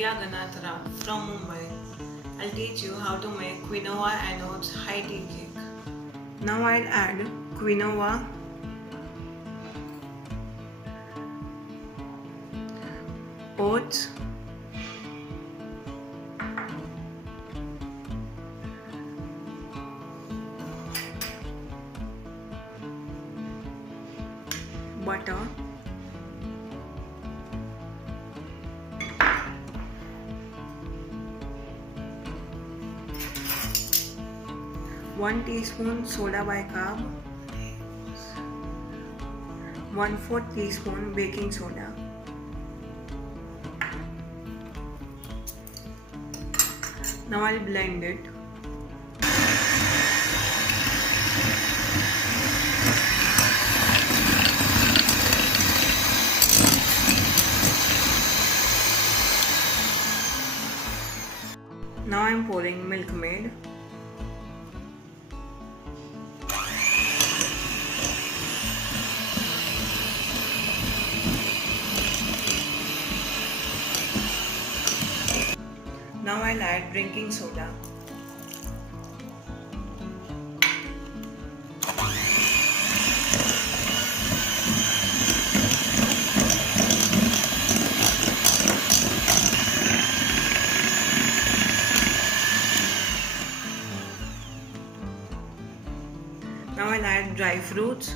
Riiya Ganatra from Mumbai. I'll teach you how to make quinoa and oats high tea cake. Now I'll add quinoa, oats, butter, one teaspoon soda bicarb, 1/4 teaspoon baking soda, now I'll blend it. Now I'm pouring Milkmaid. Now I'll add drinking soda. Now I'll add dry fruits,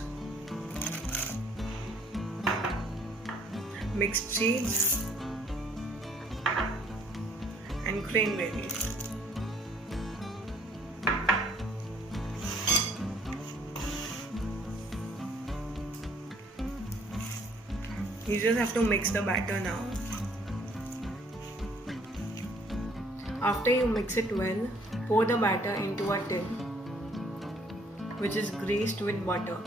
mixed seeds, and cranberries. You just have to mix the batter now. After you mix it well, pour the batter into a tin which is greased with butter.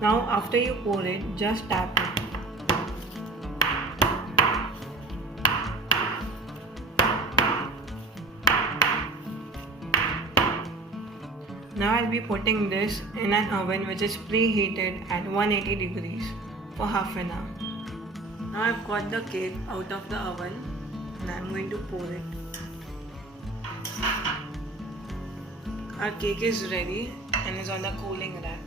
Now after you pour it, just tap it. Now I'll be putting this in an oven which is preheated at 180 degrees for half an hour. Now I've got the cake out of the oven and I'm going to pour it. Our cake is ready and is on the cooling rack.